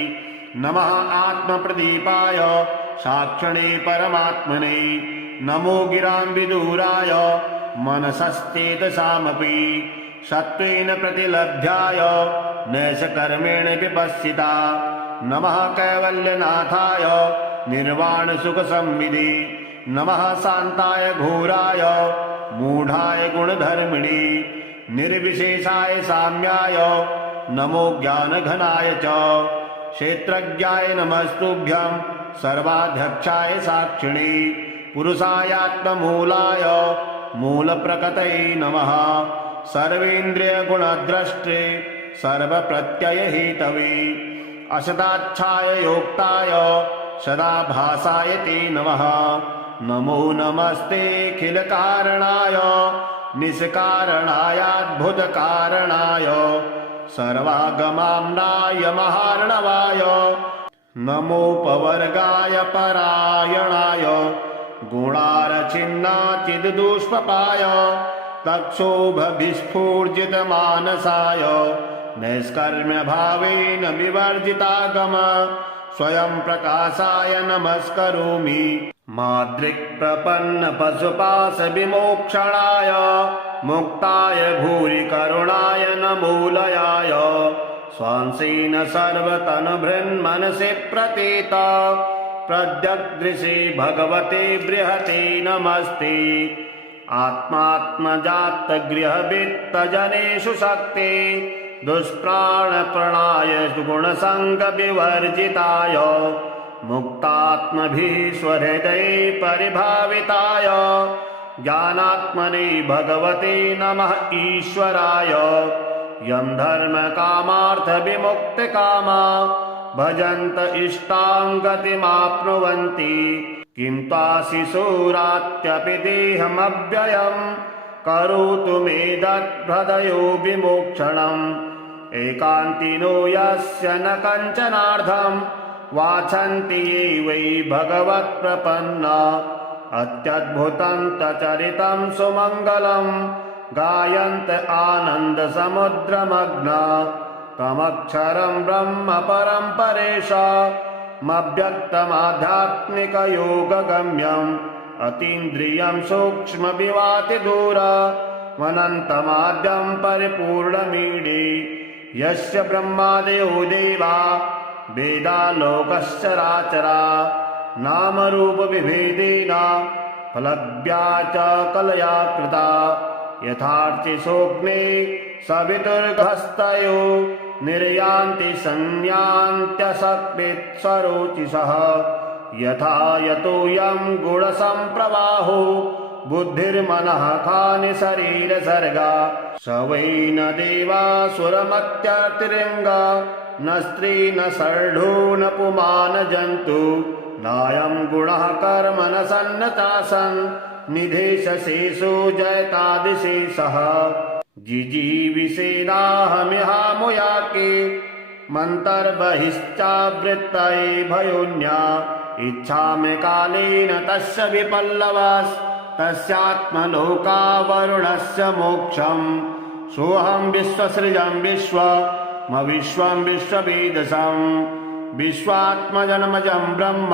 नमः आत्मप्रदीपाय साक्षिणे परमात्मने नमो गिरां विदूराय मनसश्चेतसामपि सत्त्वेन प्रतिलभ्याय नैषकर्मेण विपश्चिता नमः कैवल्यनाथाय निर्वाणसुखसंविदे नमः शान्ताय घोराय मूढाय गुणधर्मिणे निर्विशेषाय साम्याय नमो ज्ञानघनाय च क्षेत्रज्ञाय नमस्तुभ्यं सर्वाध्यक्षाय साक्षिणे पुरुषायात्ममूलाय मूलप्रकृतये नमः सर्वेन्द्रियगुणद्रष्टे सर्वप्रत्ययहेतवे असदाच्छाय योक्ताय सदाभासाय ते नमः नमो नमस्तेऽखिलकारणाय निष्कारणायाद्भुतकारणाय सर्वागमाम्नाय महार्णवाय नमोपवर्गाय परायणाय गुणारचिन्नाचिद्दुष्पपाय तक्षोभविस्फूर्जितमानसाय नैष्कर्म्यभावेन विवर्जितागम स्वयं प्रकाशाय नमस्करोमि माद्रिक्प्रपन्नपशुपाशविमोक्षणाय मुक्ताय भूरि करुणाय नमोलयाय स्वांसेन सर्वतनुभृन्मनसि प्रतीत प्रद्यग्दृशे भगवते बृहते नमस्ते आत्मात्मजातगृहवित्तजनेषु शक्ते दुष्प्राणप्रणाय गुणसङ्गविवर्जिताय मुक्तात्मभिः स्वहृदये परिभाविताय ज्ञानात्मने भगवते नमः ईश्वराय यं धर्मकामार्थविमुक्तकामा भजन्त इष्टां गतिमाप्नुवन्ति किं त्वाशिशोरात्यपि देहमव्ययम् करोतु मे दद्भृदयो विमोक्षणम् एकान्तिनो यस्य न कञ्चनार्थम् वाछन्ति ये वै भगवत्प्रपन्ना अत्यद्भुतं तचरितं सुमङ्गलं गायन्त आनन्दसमुद्रमग्ना तमक्षरं ब्रह्म परं परेशामव्यक्तमाध्यात्मिकयोगगम्यम् अतीन्द्रियं सूक्ष्मविवातिदूरमनन्तमाद्यं परिपूर्णमीडे यस्य ब्रह्मादयो देवा वेदालोकश्चराचरा नामरूपविभेदेन फलज्ञा च कलया कृता यथार्चिसोऽग्ने सवितुर्गहस्तयो निर्यान्ति संयान्त्यसक्तिस्वरोचिषः यथा यतोऽयं गुणसम्प्रवाहो बुद्धिर्मनः खानि शरीरसर्गा स वै न देवासुरमत्यतिरिङ्गा न स्त्री न शर्ढो न पुमान जन्तु नायं गुणः कर्म न सन्न चासन् निधेशशेषो जयतादिशेषः जिजीविषेणाहमिहामुयाके मन्तर्बहिश्चावृत्तये भयोन्या इच्छामि कालेन तस्य विपल्लवास्तस्यात्मलोकावरुणस्य मोक्षम् सोऽहं विश्वसृजं विश्वमविश्वं विश्ववेदसं विश्वात्मजन्मजं ब्रह्म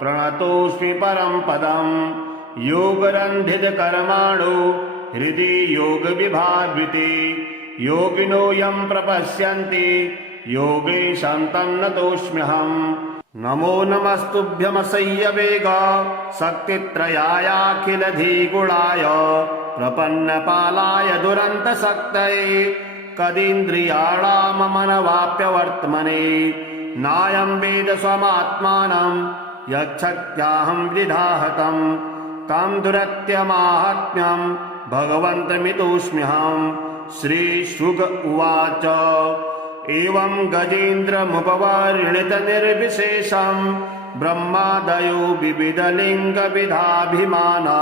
प्रणतोऽस्मि परं पदम् योगरन्धितकर्माणो हृदि योगविभावृते योगिनो यं प्रपश्यन्ति योगेशं तन्नतोऽस्म्यहम् नमो नमस्तुभ्यमसह्यवेग शक्तित्रयायाखिलधिगुणाय प्रपन्नपालाय दुरन्तशक्तये कदीन्द्रियाणाममनवाप्यवर्त्मने नायं वेद स्वमात्मानं यच्छक्त्याहं विधाहतम् तं दुरत्यमाहात्म्यं भगवन्तमितोऽस्म्यहम् श्रीशुक उवाच एवं गजेन्द्रमुपवर्णितनिर्विशेषं ब्रह्मादयो विविधलिङ्गविधाभिमाना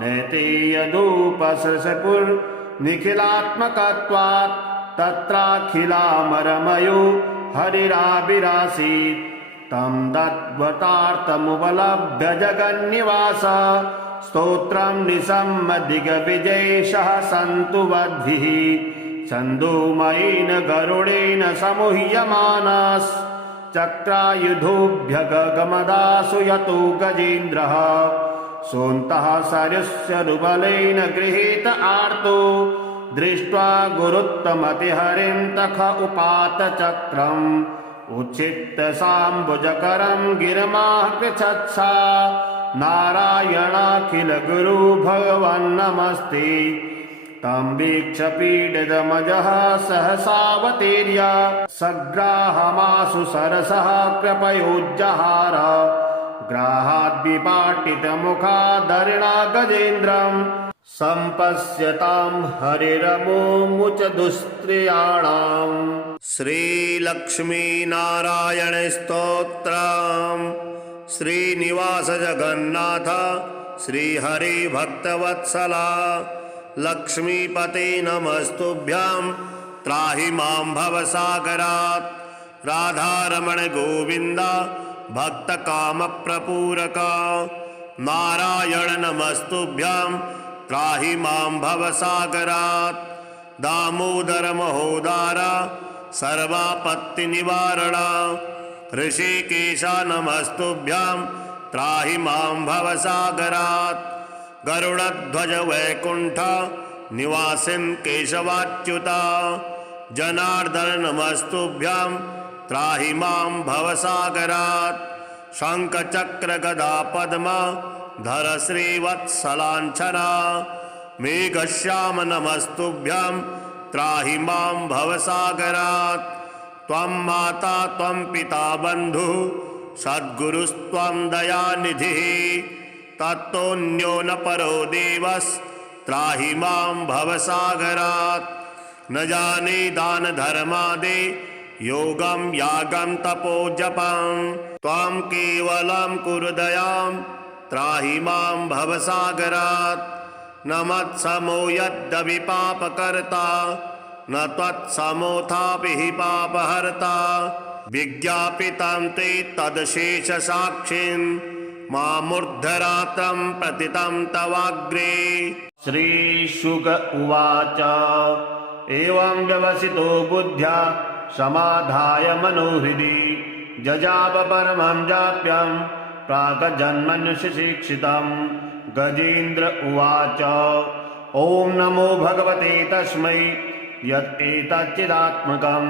नैते यदुपसृशपुर्निखिलात्मकत्वात् तत्राखिलामरमयो हरिराविरासीत् तं दद्वतार्थमुपलभ्य जगन्निवास स्तोत्रं निशम्य दिग्विजयेशः सन्तु वद्भिः छन्दोमयेन गरुडेन समूह्यमानश्चक्रायुधोऽभ्यगमदासु यतो गजेन्द्रः सोऽन्तः सरस्वरुबलेन गृहीत आर्तो दृष्ट्वा गुरुत्तमतिहरिं तख उपात चक्रम् उच्छित्त साम्बुजकरं गिरमाः पृच्छत्सा नारायणाखिल गुरु भगवन्नमस्ते। तं वीक्ष्य पीडितमजः सहसावतीर्य सग्राहमाशु सरसः कृपयोज्जहार ग्राहाद्विपाटितमुखादरिणा गजेन्द्रम् सम्पश्यतां हरिरमुमुच दुस्त्रियाणाम्। श्रीलक्ष्मीनारायण स्तोत्रम्। श्रीनिवास जगन्नाथ श्रीहरि भक्तवत्सला लक्ष्मीपते नमस्तुभ्यां त्राहि मां भवसागरात्। राधारमण गोविन्द भक्तकामप्रपूरका नारायण नमस्तुभ्यां त्राहि मां भवसागरात्। दामोदर महोदार सर्वापत्तिनिवारणा ऋषिकेश नमस्तुभ्यां त्राहि मां भवसागरात्। गरुडध्वज वैकुण्ठ निवासिन् केशवाच्युता जनार्दन नमस्तुभ्यां त्राहि मां भवसागरात्। शङ्खचक्र गदा पद्म धर श्रीवत्सलाञ्छना मेघश्याम नमस्तुभ्यां त्राहि मां भवसागरात्। त्वं माता त्वं पिता बन्धुः सद्गुरुस्त्वं दयानिधिः तत्तोऽन्यो न परो देवस्त्राहि मां भवसागरात्। न जाने दान धर्मादि योगं यागं तपो जपं त्वं केवलं कुरु दयां त्राहि मां भवसागरात्। न मत्समो यद्यपि पापकर्ता न त्वत्समोऽथापि हि पापहर्ता विज्ञापितं ते तदशेषसाक्षिन् मामूर्धरात्रं प्रतितं तवाग्रे। श्रीशुक उवाच एवं व्यवसितो बुद्ध्या समाधाय मनोहृदि जजाप परमं जाप्यं प्राक्जन्मन्युशिक्षितं। गजेन्द्र उवाच ॐ नमो भगवते तस्मै यत् एतच्चिदात्मकं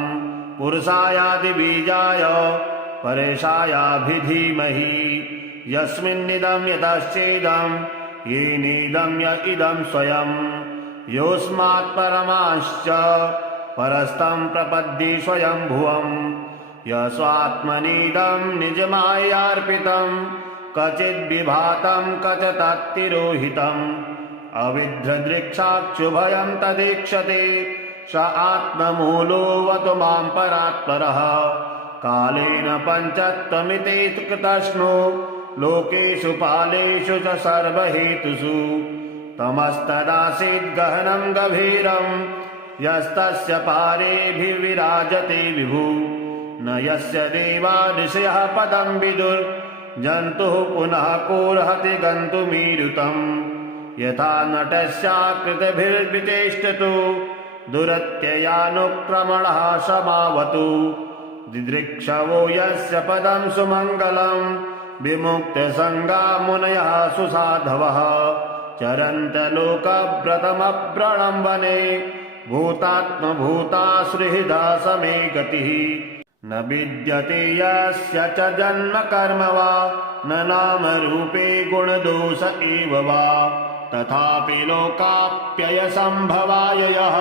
पुरुषायादिबीजाय परेशायाभिधीमहि यस्मिन्निदं यतश्चेदं येनेदं य इदं स्वयं योऽस्मात् परमाश्च परस्तं प्रपद्ये स्वयंभुवं यस्वात्मनीदं निजमायार्पितं क्वचिद्विभातं क्वचित्तिरोहितम् अविद्रदृक्षाक्षुभयं तदीक्षते स आत्ममूलोऽवतु मां परात्परः। कालेन पञ्चत्वमिति कृतस्नो लोकेषु पालेषु च सर्वहेतुषु तमस्तदासीद् गहनं गभीरं यस्तस्य पारेभिर्विराजते विभु न यस्य देवा ऋषयः पदं विदुर्जन्तुः पुनः कोऽर्हति गन्तुमीरुतम् यथा नटस्याकृतिभिर्विचेष्टतो दुरत्ययानुक्रमणः समावतु दिदृक्षवो यस्य पदं सुमङ्गलं विमुक्तसङ्गा मुनयः सुसाधवः चरन्तलोकव्रतमव्रणं वने भूतात्मभूतासुहृदा समे गतिः न विद्यते यस्य च जन्म कर्म वा न नाम रूपे गुणदोष एव वा तथापि लोकाप्ययसम्भवाय यः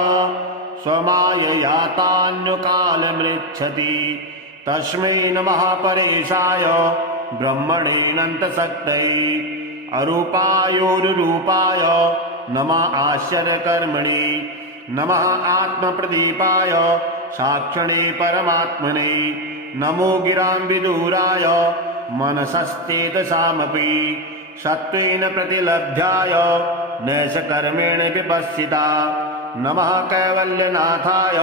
स्वमाययातान्युकालमृच्छति तस्मै नमः परेशाय ब्रह्मणेऽनन्तशक्तये अरूपायोरुरूपाय नमः आश्चर्यकर्मणे नमः आत्मप्रदीपाय साक्षिणे परमात्मने नमो गिरां विदूराय मनसश्चेतसामपि सत्त्वेन प्रतिलभ्याय नैषकर्मेण विपश्चिता नमः कैवल्यनाथाय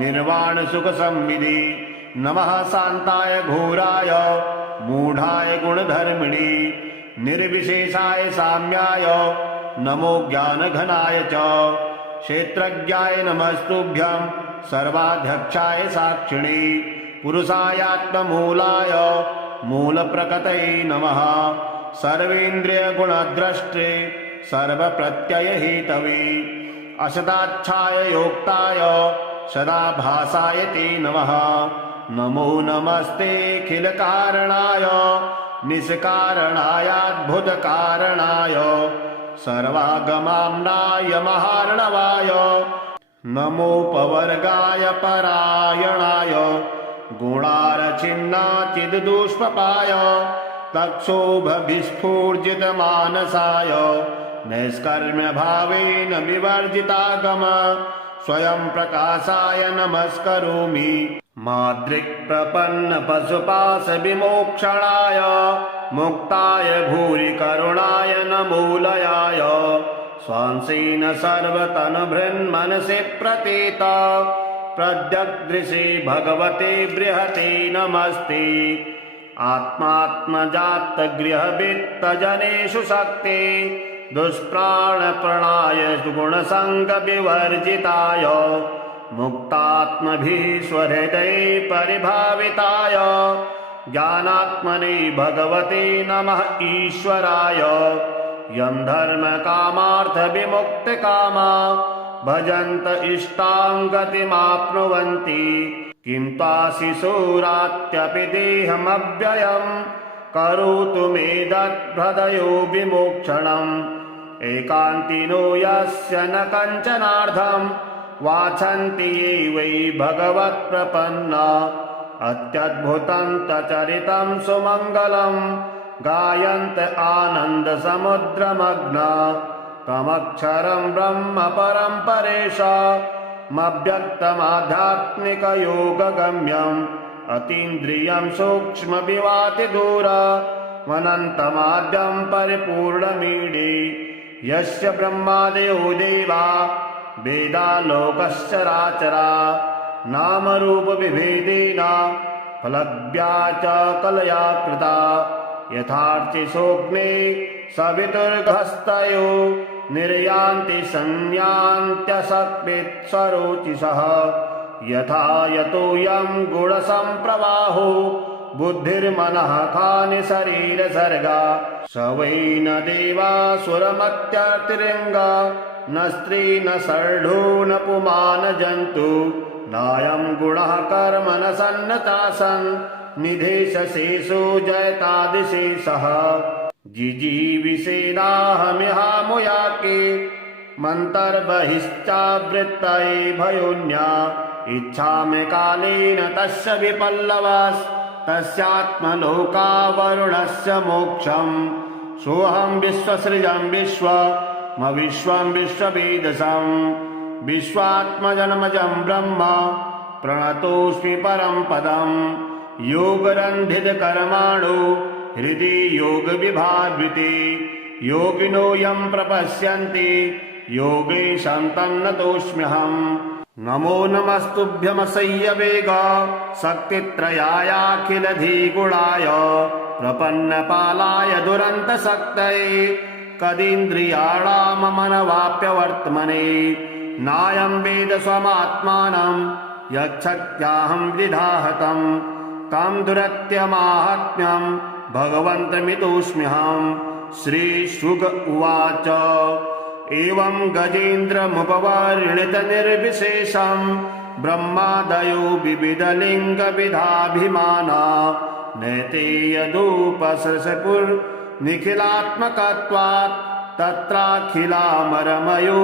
निर्वाणसुखसंविदे नमः शान्ताय घोराय मूढाय गुणधर्मिणे निर्विशेषाय साम्याय नमो ज्ञानघनाय च क्षेत्रज्ञाय नमस्तुभ्यं सर्वाध्यक्षाय साक्षिणे पुरुषायात्ममूलाय मूलप्रकृतये नमः सर्वेन्द्रियगुणद्रष्टे सर्वप्रत्ययहेतवे असदाच्छाय योक्ताय सदा भासाय ते नमः। नमो नमस्तेऽखिलकारणाय निष्कारणायाद्भुतकारणाय सर्वागमाम्नाय महार्णवाय नमोपवर्गाय परायणाय गुणारचिन्नाचिद्दुष्पपाय तक्षोभविस्फूर्जितमानसाय नैष्कर्म्यभावेन विवर्जितागम स्वयं प्रकाशाय नमस्करोमि। माद्रिक्प्रपन्नपशुपाशविमोक्षणाय मुक्ताय भूरि करुणाय नमोलयाय स्वांसेन सर्वतनुभृन्मनसि प्रतीत प्रद्यग्दृशे भगवते बृहते नमस्ते। आत्मात्मजातगृहवित्तजनेषु शक्ते दुष्प्राणप्रणाय गुणसङ्गविवर्जिताय मुक्तात्मभिः स्वहृदये परिभाविताय ज्ञानात्मने भगवते नमः ईश्वराय। यं धर्मकामार्थविमुक्तकामा भजन्त इष्टां गतिमाप्नुवन्ति किं त्वाशिशूरात्यपि देहमव्ययम् करोतु मे दद्भृदयो विमोक्षणम्। एकान्तिनो यस्य न कञ्चनार्थम् वाछन्ति ये वै भगवत्प्रपन्ना अत्यद्भुतं तचरितं सुमङ्गलम् गायन्त आनन्दसमुद्रमग्ना तमक्षरं ब्रह्म परं परेशामव्यक्तमाध्यात्मिकयोगगम्यम् अतीन्द्रियं सूक्ष्मविवातिदूरमनन्तमाद्यं परिपूर्णमीडे यस्य ब्रह्मादयो देवा वेदालोकश्चराचरा नामरूपविभेदेन फलज्ञा च कलया कृता यथार्चिसोऽग्ने सवितुर्गस्तयो निर्यान्ति संयान्त्यसक्वित्सरोचिषः यथा यतोऽयं गुणसम्प्रवाहो बुद्धिर्मनः खानि शरीरसर्गा स वै न देवासुरमत्यतिरङ्गा न स्त्री न शर्ढो न पुमान जन्तु नायं गुणः कर्म न सन्नतासन् निधेशशेषो जयतादिशेषः जिजीविषेणाहमिहामुयाके मन्तर्बहिश्चावृत्तये भयोन्या इच्छामि कालेन तस्य विपल्लवस्तस्यात्मलोकावरुणस्य मोक्षम् सोऽहं विश्वसृजं विश्वमविश्वं विश्ववेदसं विश्वात्मजन्मजं ब्रह्म प्रणतोऽस्मि परं पदम् योगरन्धितकर्माणो हृदि योगविभावृते योगिनो यं प्रपश्यन्ति योगेशं तन्नतोऽस्म्यहम्। नमो नमस्तुभ्यमसह्यवेग शक्तित्रयायाखिलधिगुणाय प्रपन्नपालाय दुरन्तशक्तये कदीन्द्रियाणाममनवाप्यवर्त्मने नायं वेद स्वमात्मानं यच्छक्त्याहं विधाहतं तं दुरत्यमाहात्म्यं भगवन्तमितोऽस्म्यहम्। श्रीशुक उवाच एवं गजेन्द्रमुपवर्णितनिर्विशेषं ब्रह्मादयो विविधलिङ्गविधाभिमाना नैते यदुपसृशपुर्निखिलात्मकत्वात् तत्राखिलामरमयो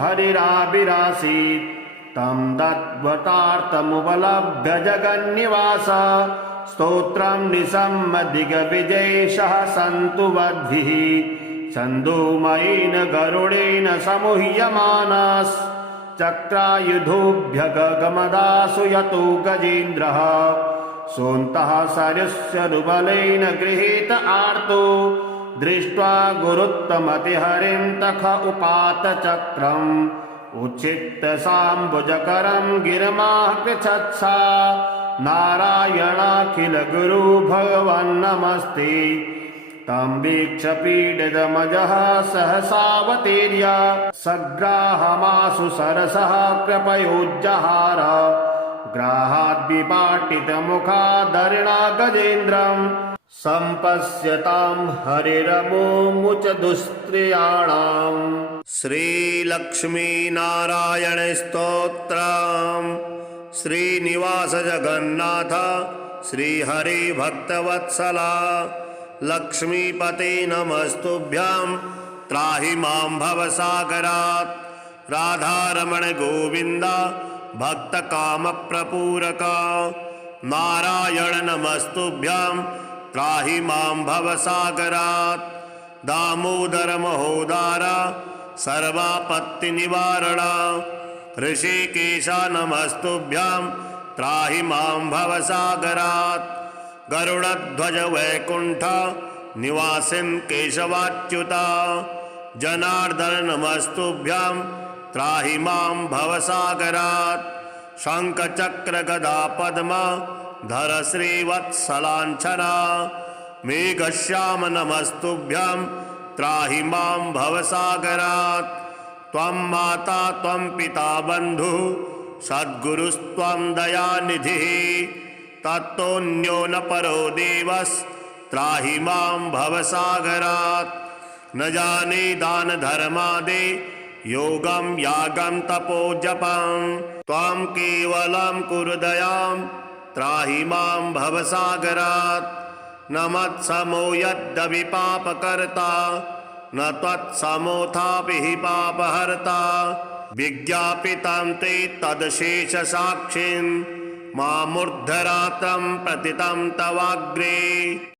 हरिराविरासीत् तं दद्वतार्थमुपलभ्य जगन्निवास स्तोत्रं निशम्य दिग्विजयेशः सन्तु वद्भिः छन्दोमयेन गरुडेन समूह्यमानश्चक्रायुधोऽभ्यगमदासु यतो गजेन्द्रः सोऽन्तः सरस्वरुबलेन गृहीत आर्तो दृष्ट्वा गुरुत्तमतिहरिं तख उपात चक्रम् उच्छित्य साम्बुजकरं गिरमाः कृच्छत्सा नारायणाखिल गुरु भगवन्नमस्ते तं वीक्ष्य पीडितमजः सहसावतीर्य सग्राहमाशु सरसः कृपयोज्जहार ग्राहाद्विपाटितमुखादरिणा गजेन्द्रम् सम्पश्यतां हरिरमुमुच दुस्त्रियाणाम्। श्रीलक्ष्मीनारायणस्तोत्रम्। श्रीनिवास जगन्नाथ श्रीहरिभक्तवत्सला लक्ष्मीपते नमस्तुभ्यां त्राहि मां भवसागरात्। राधारमण गोविन्द भक्तकामप्रपूरका नारायण नमस्तुभ्यां त्राहि मां भवसागरात्। दामोदर महोदार सर्वापत्तिनिवारणा ऋषिकेश नमस्तुभ्यां त्राहि मां भवसागरात्। गरुडध्वज वैकुण्ठ निवासिन् केशवाच्युता जनार्दन नमस्तुभ्यां त्राहि मां भवसागरात्। शङ्खचक्र गदा पद्म धर श्रीवत्सलाञ्छना मेघश्याम नमस्तुभ्यां त्राहि मां भवसागरात्। त्वं माता त्वं पिता बन्धुः सद्गुरुस्त्वं दयानिधिः तत्तोऽन्यो न परो देवस्त्राहि मां भवसागरात्। न जाने दान धर्मादि योगं यागं तपो जपं त्वं केवलं कुरु दयां त्राहि मां भवसागरात्। न मत्समो यद्यपि पापकर्ता न त्वत्समोऽथापि हि पापहर्ता विज्ञापितं ते तदशेषसाक्षिन् मामूर्धरात्रं प्रतितं तवाग्रे।